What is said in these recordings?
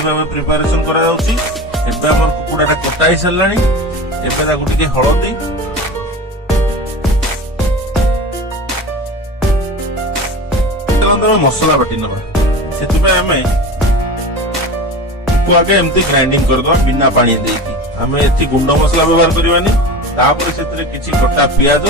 भली भाव प्रिपरेशन करा जाउची। एबे हमर कुकुडाटा कटा ही सरलानी। एबे ताकू टिके हळदी मसला बाटी नबा। सेतुपे हमें को आगे एमती ग्राइंडिंग कर दो बिना पानी देकी। हमें एती गुंड मसला व्यवहार करवानी। तापर सेतरे किछि कटा प्याज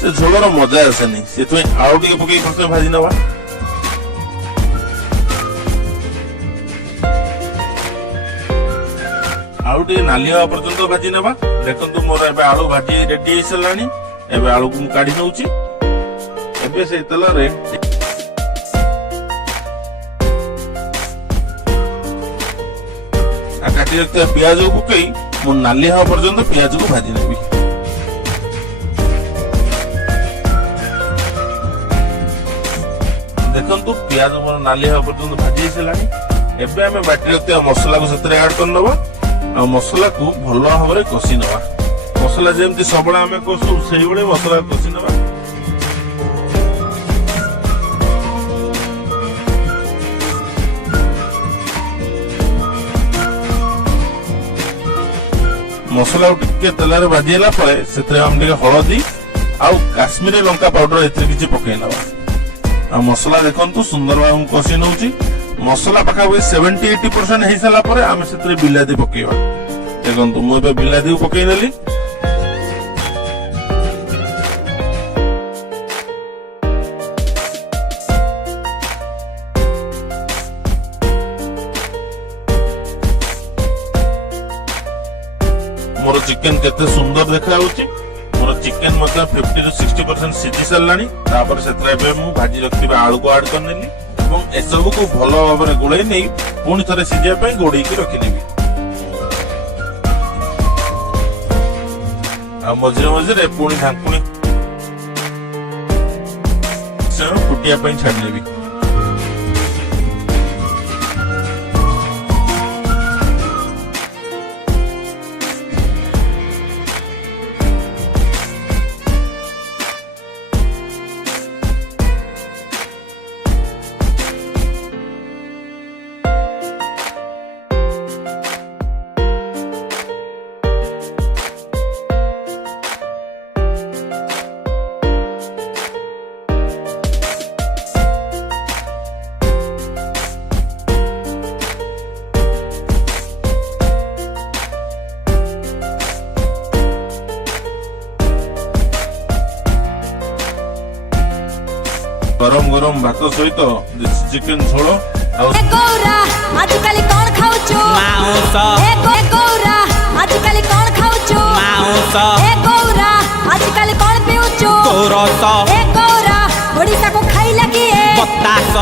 से झोलर मजा आसेनी। से आउ टे पकई फर्स्ट भाजी नवा। आलू टे नाली हवा पर्यंत भाजी नवा। देखंतु मोर एबे आलू भाजी रेडी हे सलानी। एबे आलू को काढी नउची। एबे से तेल रे आ काटी रखते प्याज को पकई मो नाली हवा पर्यंत प्याज को भाजी नेबी। देखंतु प्याज मोर नाली हवा पर्यंत भाजी हेसलानी। एबे हमें बाटी रखते मसला को सेतरे ऐड कर नबा। आ मसला को भलो भाव रे कसी नबा। मसला जेमति सबला हमें कोसु सेही बळे मसला कसी नबा। मसला टिके तेलारे भाजी होला परे सेतरे हम टिके हळदी आ काश्मीरी लंका पाउडर एते किछि पकै नबा। आ मसला देखंतु सुंदर भाव कसी नउची। मसला पाखा 70-80% हे सला परे हम सेतरे बिलाती पकेबा। देखंतु मु एबे बिलाती पकै देली। मोर चिकन केते सुंदर देखा होची। मोर चिकन मतलब 50-60% सिझी सरलानी। तापर सेतरे एबे मु भाजी रखिबा आलू को ऐड करनेली एवं एसबु को भलो भाव रे गोळै नै पुणी थरे सिझिया पई गोडी के रखिनेबी। आ मझिरे मझिरे पुणी ढाकुणी से फुटिया पई छाडनेबी। गरम गरम भात सहित देसी चिकन झोल गौरा आजकल कौन खाउचो माउस ए गौरा आजकल कौन खाउचो माउस ए गौरा आजकल कौन पिउचो कोरस ए गौरा ओडिसा को खाइला किए बतास